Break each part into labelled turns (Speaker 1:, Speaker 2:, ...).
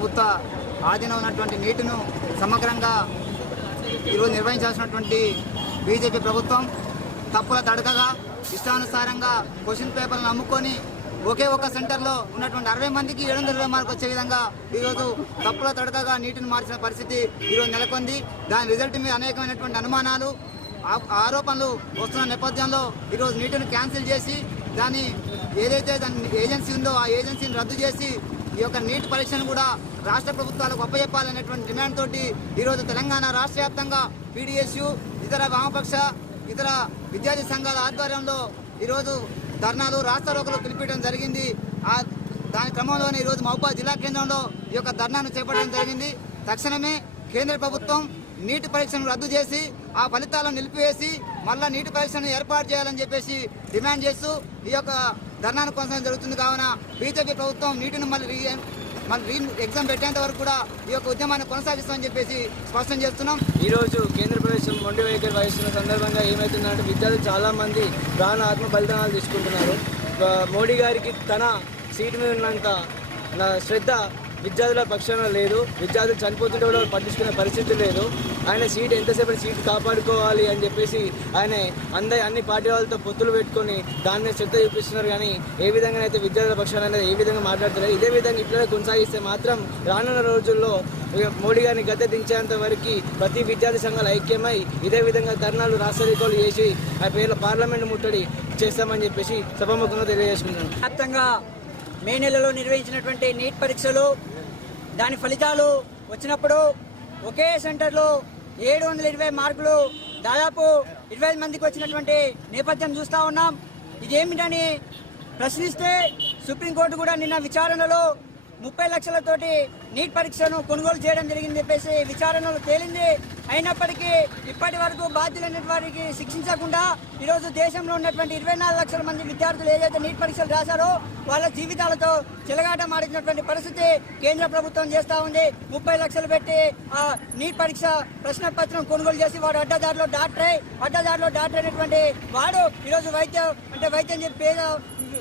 Speaker 1: ప్రభుత్వ ఆధీనం ఉన్నటువంటి నీటిను సమగ్రంగా ఈరోజు నిర్వహించాల్సినటువంటి బీజేపీ ప్రభుత్వం తప్పుల తడకగా ఇష్టానుసారంగా క్వశ్చన్ పేపర్లను అమ్ముకొని ఒకే ఒక సెంటర్లో ఉన్నటువంటి అరవై మందికి ఏడు వందల ఇరవై మార్కు వచ్చే విధంగా ఈరోజు తప్పుల తడకగా నీటిని మార్చిన పరిస్థితి ఈరోజు నెలకొంది. దాని రిజల్ట్ మీద అనేకమైనటువంటి అనుమానాలు ఆ- ఆరోపణలు వస్తున్న నేపథ్యంలో ఈరోజు నీటిని క్యాన్సిల్ చేసి దాన్ని ఏదైతే దాని ఏజెన్సీ ఉందో ఆ ఏజెన్సీని రద్దు చేసి ఈ యొక్క నీట్ పరీక్షను కూడా రాష్ట్ర ప్రభుత్వాలకు అప్పచెప్పాలనేటువంటి డిమాండ్ తోటి ఈరోజు తెలంగాణ రాష్ట్ర వ్యాప్తంగా పీడిఎస్యు ఇతర వామపక్ష ఇతర విద్యార్థి సంఘాల ఆధ్వర్యంలో ఈరోజు ధర్నాలు రాస్తారోకలు పిలిపించడం జరిగింది. ఆ దాని క్రమంలోనే ఈరోజు మహబూబా జిల్లా కేంద్రంలో ఈ యొక్క ధర్నాను చేపట్టడం జరిగింది. తక్షణమే కేంద్ర ప్రభుత్వం నీటి పరీక్షను రద్దు చేసి ఆ ఫలితాలను నిలిపివేసి మళ్ళా నీటి పరీక్షను ఏర్పాటు చేయాలని చెప్పేసి డిమాండ్ చేస్తూ ఈ యొక్క ధర్నాను కొనసాగడం జరుగుతుంది. కావున బీజేపీ ప్రభుత్వం నీటిని మళ్ళీ రీ మళ్ళీ రీ ఎగ్జామ్ పెట్టేంత వరకు కూడా ఈ యొక్క ఉద్యమాన్ని కొనసాగిస్తామని చెప్పేసి స్పష్టం చేస్తున్నాం.
Speaker 2: ఈరోజు కేంద్ర ప్రభుత్వం మొండి వైఖరి వహిస్తున్న సందర్భంగా ఏమవుతుందంటే విద్యార్థులు చాలామంది ప్రాణ ఆత్మ బలిదానాలు తీసుకుంటున్నారు. మోడీ గారికి తన సీటు మీద ఉన్నంత శ్రద్ధ విద్యార్థుల పక్షాన లేదు. విద్యార్థులు చనిపోతుంటే కూడా పట్టించుకునే పరిస్థితి లేదు. ఆయన సీట్ ఎంతసేపు సీట్ కాపాడుకోవాలి అని చెప్పేసి ఆయన అందరి అన్ని పార్టీ వాళ్ళతో పొత్తులు పెట్టుకొని దాన్ని శ్రద్ధ చూపిస్తున్నారు. కానీ ఏ విధంగా అయితే విద్యార్థుల పక్షాన అనేది ఏ విధంగా మాట్లాడుతున్నారు ఇదే విధంగా ఇట్లా కొనసాగిస్తే మాత్రం రానున్న రోజుల్లో మోడీ గారిని గద్దె దించేంత వరకు ప్రతి విద్యార్థి సంఘాలు ఐక్యమై ఇదే విధంగా ధర్నాలు రాష్ట్రీకాలు చేసి ఆ పేర్ల పార్లమెంట్ ముట్టడి చేస్తామని చెప్పేసి సభాముఖంగా తెలియజేసుకుంటున్నాను.
Speaker 3: వ్యాప్తంగా మే నెలలో నిర్వహించినటువంటి నీట్ పరీక్షలో దాని ఫలితాలు వచ్చినప్పుడు ఒకే సెంటర్లో ఏడు వందల ఇరవై మార్కులు దాదాపు ఇరవై ఐదు మందికి వచ్చినటువంటి నేపథ్యం చూస్తూ ఉన్నాం. ఇదేమిటని ప్రశ్నిస్తే సుప్రీంకోర్టు కూడా నిన్న విచారణలో ముప్పై లక్షలతోటి నీట్ పరీక్షను కొనుగోలు చేయడం జరిగింది చెప్పేసి విచారణలు తేలింది. అయినప్పటికీ ఇప్పటి వరకు బాధ్యులైన వారికి శిక్షించకుండా ఈరోజు దేశంలో ఉన్నటువంటి ఇరవై నాలుగు లక్షల మంది విద్యార్థులు ఏదైతే నీట్ పరీక్షలు రాశారో వాళ్ళ జీవితాలతో చిలగాట మాడినటువంటి పరిస్థితి కేంద్ర ప్రభుత్వం చేస్తూ ఉంది. ముప్పై లక్షలు పెట్టి ఆ నీట్ పరీక్ష ప్రశ్న పత్రం కొనుగోలు చేసి వాడు అడ్డదారిలో డాక్టర్ అయి అడ్డదారిలో డాక్టర్ అయినటువంటి వాడు ఈరోజు వైద్యం అంటే వైద్యం చెప్పి పేద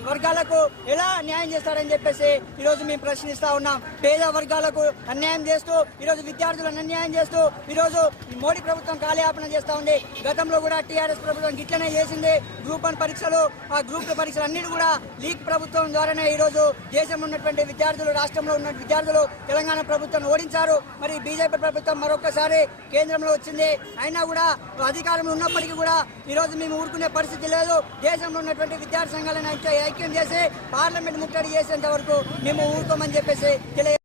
Speaker 3: వర్గాలకు ఎలా న్యాయం చేస్తారని చెప్పేసి ఈరోజు మేము ప్రశ్నిస్తా ఉన్నాం. పేద వర్గాలకు అన్యాయం చేస్తూ ఈరోజు విద్యార్థులను అన్యాయం చేస్తూ ఈరోజు మోడీ ప్రభుత్వం కాలయాపన చేస్తూ ఉంది. గతంలో కూడా టీఆర్ఎస్ ప్రభుత్వం గిట్లనే చేసింది. గ్రూప్ వన్ పరీక్షలు ఆ గ్రూప్ పరీక్షలు అన్నిటి కూడా లీక్ ప్రభుత్వం ద్వారానే ఈరోజు దేశంలో ఉన్నటువంటి విద్యార్థులు రాష్ట్రంలో ఉన్న విద్యార్థులు తెలంగాణ ప్రభుత్వం ఓడించారు. మరి బీజేపీ ప్రభుత్వం మరొకసారి కేంద్రంలో వచ్చింది. అయినా కూడా అధికారంలో ఉన్నప్పటికీ కూడా ఈరోజు మేము ఊరుకునే పరిస్థితి లేదు. దేశంలో ఉన్నటువంటి విద్యార్థి సంఘాలను అయితే ఐక్యం చేసి పార్లమెంట్ ముట్టడి చేసేంత వరకు మేము ఊరుకోమని చెప్పేసి తెలియ